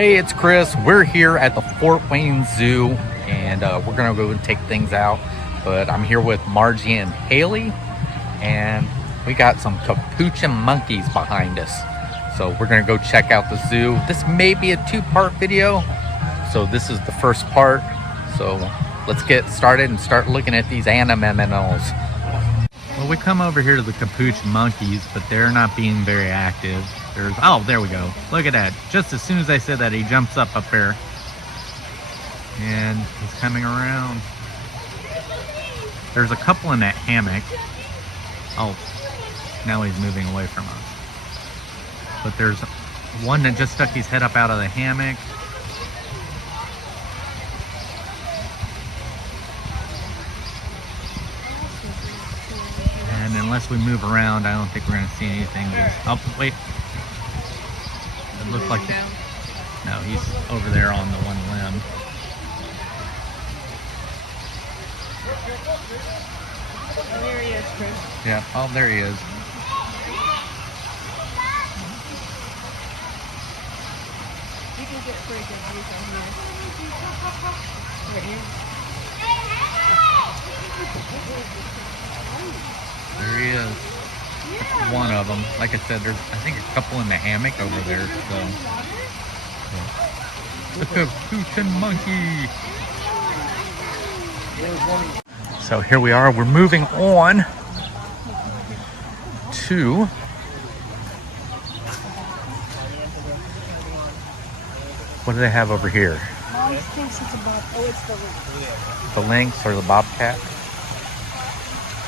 Hey, it's Chris. We're here at the Fort Wayne Zoo, and we're gonna go and take things out. But I'm here with Margie and Haley, and we got some capuchin monkeys behind us. So we're gonna go check out the zoo. This may be a two-part video, so this is the first part. So let's get started and start looking at these animals. Well, we come over here to the capuchin monkeys, but they're not being very active. Oh, there we go. Look at that. Just as soon as I said that, he jumps up there. And he's coming around. There's a couple in that hammock. Oh, now he's moving away from us. But there's one that just stuck his head up out of the hammock. And unless we move around, I don't think we're going to see anything. Oh, wait. It looks like no, he's over there on the one limb. Oh, there he is, Chris. Yeah, oh, there he is. You can get pretty good views on here. Right here. There he is. That's one of them. Like I said, there's I think a couple in the hammock over there. So the capuchin monkey. So here we are. We're moving on to what do they have over here? Mom thinks it's a bob. Oh, it's the lynx. The lynx or the bobcat?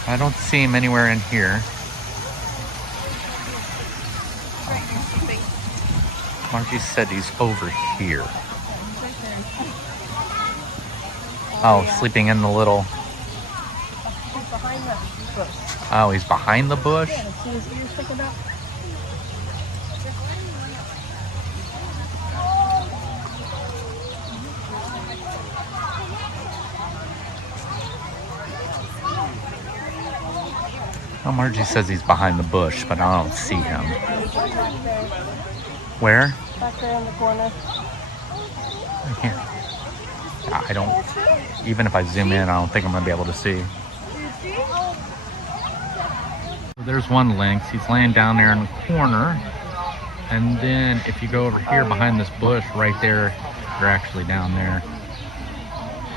I don't see him anywhere in here. Margie said he's over here. Oh, sleeping in the little... He's behind the bush. Oh, he's behind the bush? Yeah, see his ears sticking up? Well, Margie says he's behind the bush, but I don't see him. Where? Back there in the corner. I can't. I don't. Even if I zoom in, I don't think I'm going to be able to see. There's one lynx. He's laying down there in the corner. And then if you go over here behind this bush right there, they're actually down there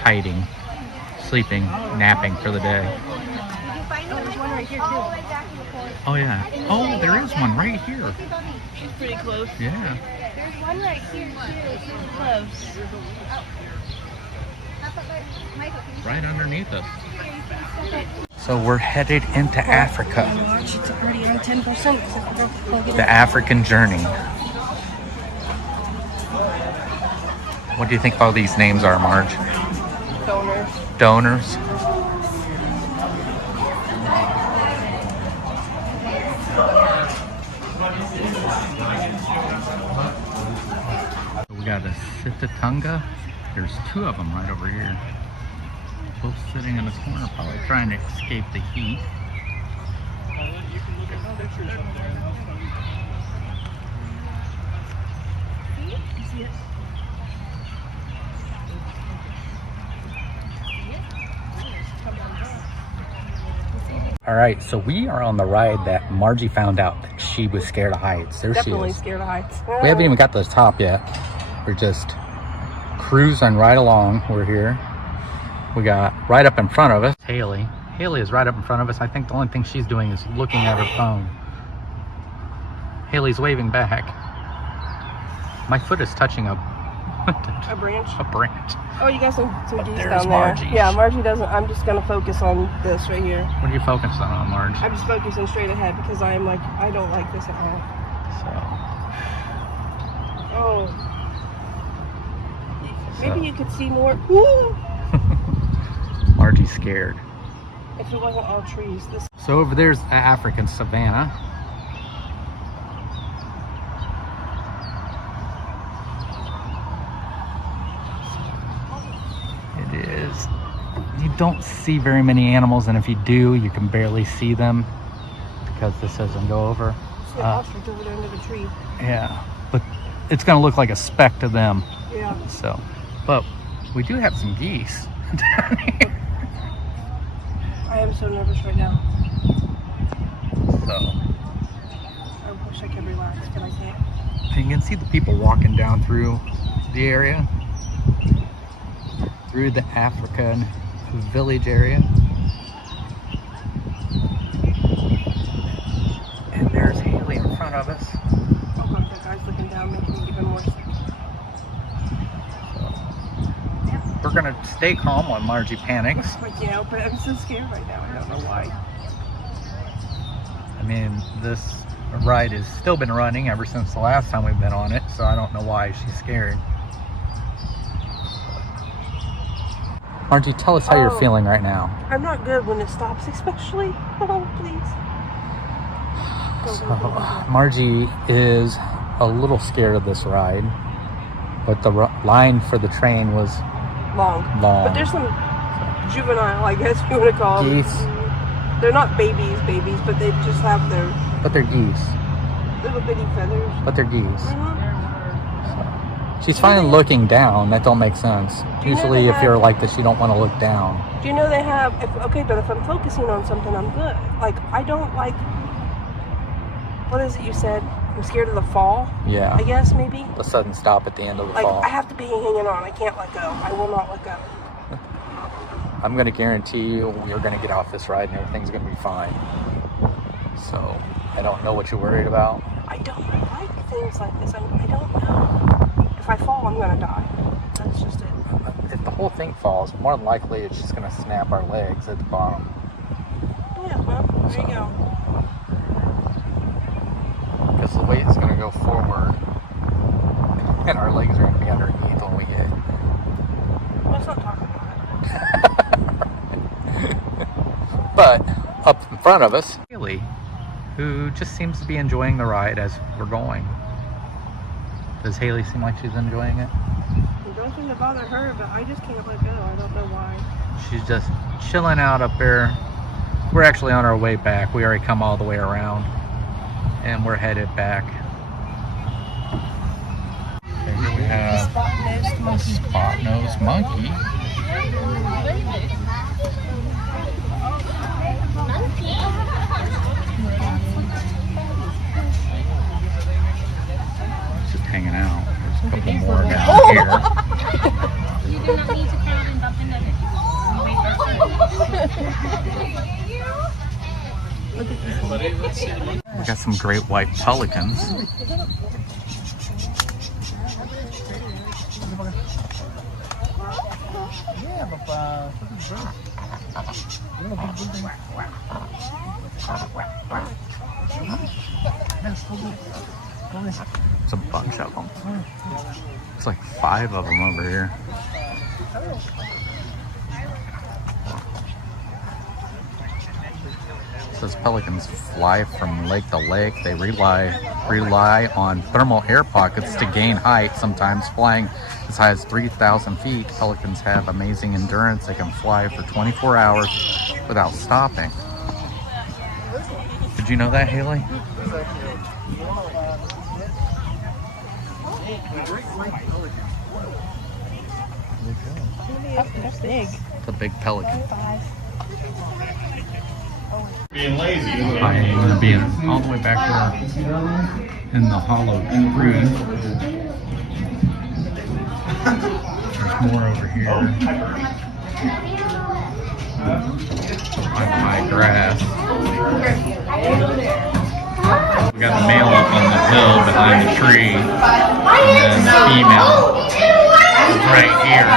hiding, sleeping, napping for the day. There's one right here, too. Oh, yeah. Oh, there is one right here. She's pretty close. Yeah. There's one right here, too. It's really close. Right underneath us. So we're headed into Africa. Watch, it's already on 10%. The African journey. What do you think all these names are, Marge? Donors. Donors? We got a Sitatunga. There's two of them right over here. Both sitting in the corner, probably trying to escape the heat. All right, so we are on the ride that Margie found out that she was scared of heights. There Definitely she is. scared of heights. We haven't even got to the top yet. We're just cruising right along. We're here. We got right up in front of us Haley. Haley is right up in front of us. I think the only thing she's doing is looking at her phone. Haley's waving back. My foot is touching a branch. A branch. Oh, you got some geese there's down there. Margie. Yeah, Margie doesn't. I'm just gonna focus on this right here. What are you focusing on, Marge? I'm just focusing straight ahead because I don't like this at all. So. Oh. Maybe you could see more. Woo! Margie's scared. If it wasn't all trees. So over there's the African savannah. It is. You don't see very many animals, and if you do, you can barely see them because this doesn't go over. See an ostrich over there under the tree. Yeah, but it's going to look like a speck to them. Yeah. So, but we do have some geese down here. I am so nervous right now. So, I wish I could relax, but I can't. and you can see the people walking down through the area, through the African village area. And there's Haley in front of us. Oh god, that guy's looking down, making me even more sick. We're gonna stay calm while Margie panics. I can't help it. I'm so scared right now. I don't know why. I mean, this ride has still been running ever since the last time we've been on it, so I don't know why she's scared. Margie, tell us how you're feeling right now. I'm not good when it stops, especially. Oh, please. So, Margie is a little scared of this ride, but the line for the train was Long. But there's some juvenile, I guess you want to call them. geese. They're not babies, but they just have their But they're geese. little bitty feathers. But they're geese. Mhm. She's fine looking down. That don't make sense. Do you know Usually they if you're have- like this, you don't want to look down. Do you know they have, okay, but if I'm focusing on something, I'm good. Like, I don't like, what is it you said? I'm scared of the fall, Yeah. I guess, maybe? The sudden stop at the end of the Like, fall. I have to be hanging on. I can't let go. I will not let go. I'm going to guarantee you we're going to get off this ride and everything's going to be fine. So, I don't know what you're worried about. I don't like things like this. I don't know. If I fall, I'm going to die. That's just it. If the whole thing falls, more than likely it's just going to snap our legs at the bottom. Yeah, well, there you go. Because the weight is going to go forward and our legs are going to be underneath when we hit. Let's not talk about But up in front of us, Haley, who just seems to be enjoying the ride as we're going. Does Haley seem like she's enjoying it? it. It don't seem to bother her, but I just can't let go. I don't know why. She's just chilling out up there. We're actually on our way back. We already come all the way around and we're headed back. Okay, here we have spot-nosed monkey. Just hanging out. There's a couple more down here. You do not need to crowd and bump into it. We got some great white pelicans. It's a bunch of them. It's like 5 of them over here. Says pelicans fly from lake to lake. They rely on thermal air pockets to gain height, sometimes flying as high as 3,000 feet. Pelicans have amazing endurance. They can fly for 24 hours without stopping. Did you know that, Haley? That's big. It's a big pelican. Being lazy. Hi, we're going to be all the way back there in the hollow tree. There's more over here. On high grass. We got the male up on the hill behind the tree. And then the female is right here.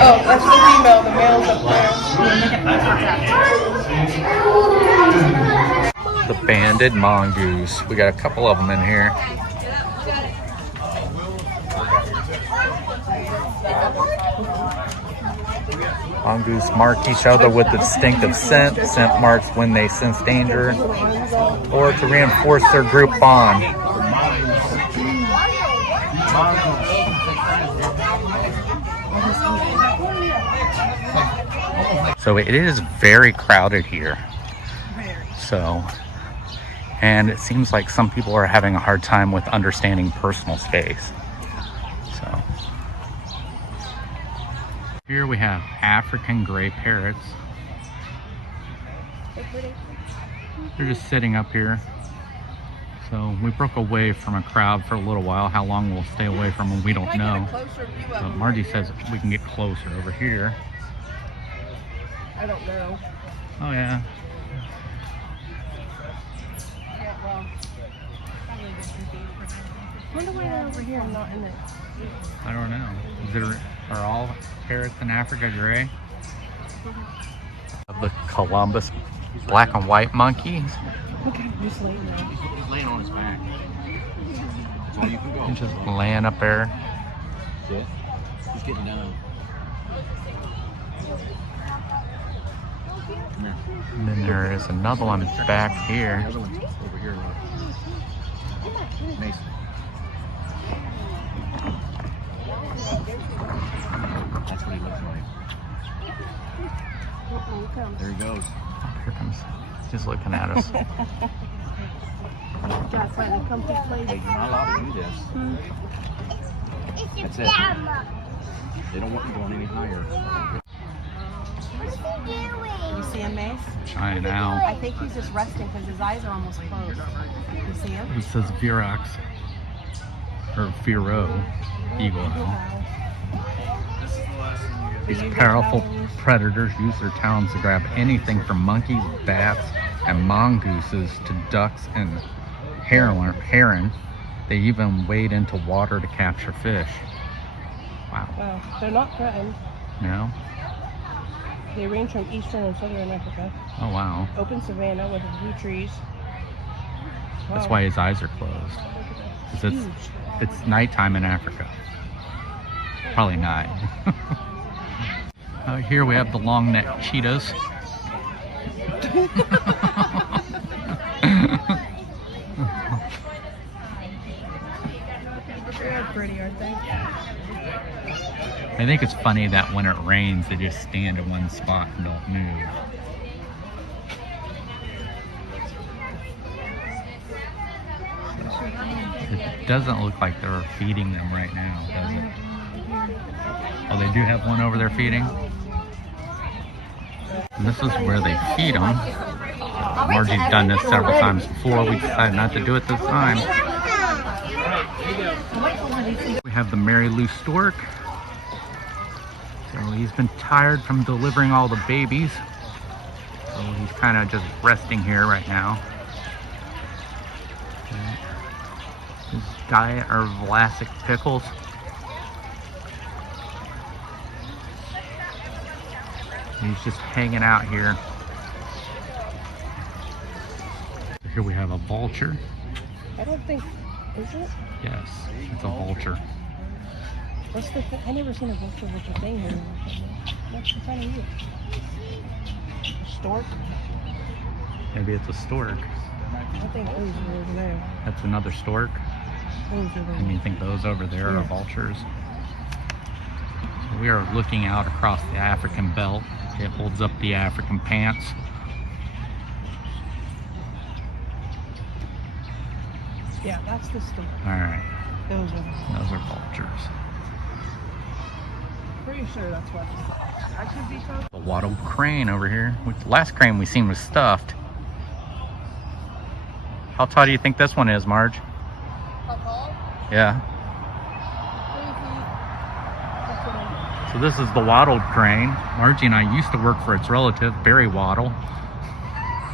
Oh, that's the female. The male's up there. The banded mongoose. We got a couple of them in here. Mongoose mark each other with the distinctive scent. Scent marks when they sense danger or to reinforce their group bond. So it is very crowded here. So, and it seems like some people are having a hard time with understanding personal space. So, here we have African gray parrots. They're just sitting up here. So we broke away from a crowd for a little while. How long we'll stay away from them, we don't know. But Margie says we can get closer over here. I don't know. Oh yeah. I wonder why they're over here and not in it. I don't know. Are all parrots in Africa gray? The Columbus black and white monkeys. Look at him just laying there. He's laying on his back. So you can go. He's just laying up there. Yeah. He's getting down. And then there is another one back here. The other one's over here. Mason. That's what he looks like. There he goes. Here comes. He's looking at us. Gotta find a comfy place. Hey, you're not allowed to do this. That's it. They don't want you going any higher. You see him, Mace? Giant I owl. think he's just resting because his eyes are almost closed. You see him? It says Virox. Or Viro. Eagle owl. These powerful predators use their talons to grab anything from monkeys, bats, and mongooses to ducks and heron. They even wade into water to capture fish. Wow. Wow, they're not threatened. No? They range from eastern and southern Africa. Oh wow. Open savanna with a few trees. That's Wow. why his eyes are closed. 'Cause it's nighttime in Africa. Probably night. Here we have the long-necked cheetahs. They're pretty, aren't they? I think it's funny that when it rains, they just stand in one spot and don't move. It doesn't look like they're feeding them right now, does it? Oh, they do have one over there feeding. And this is where they feed them. Margie's done this several times before. We decided not to do it this time. We have the Mary Lou stork. So he's been tired from delivering all the babies. So he's kind of just resting here right now. His diet are Vlasic pickles. He's just hanging out here. Here we have a vulture. I don't think, is it? Yes, it's a vulture. What's the I never seen a vulture with a thing here. What's the kind of you? Stork? Maybe it's a stork. I think those are over there. That's another stork. Those are And there. you think those over there Yeah. are vultures? So we are looking out across the African belt. It holds up the African pants. Yeah, that's the stork. All right, Those are. those are vultures. Pretty sure that's what. I could be so. The wattled crane over here. The last crane we seen was stuffed. How tall do you think this one is, Marge? How tall? Yeah. So this is the wattled crane. Margie and I used to work for its relative, Barry Wattle.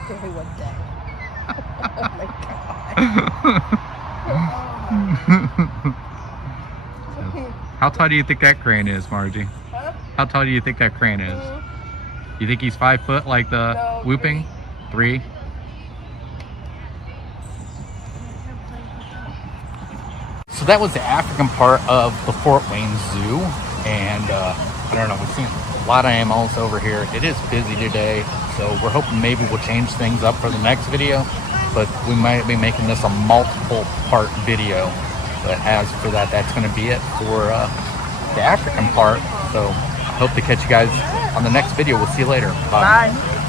Very one day. Oh my god. How tall do you think that crane is, Margie? Huh? How tall do you think that crane is? You think he's 5 foot like the No, whooping? 3? So that was the African part of the Fort Wayne Zoo. And I don't know, we've seen a lot of animals over here. It is busy today, so we're hoping maybe we'll change things up for the next video. But we might be making this a multiple part video. But as for that, that's going to be it for the African part. So I hope to catch you guys on the next video. We'll see you later. Bye. Bye.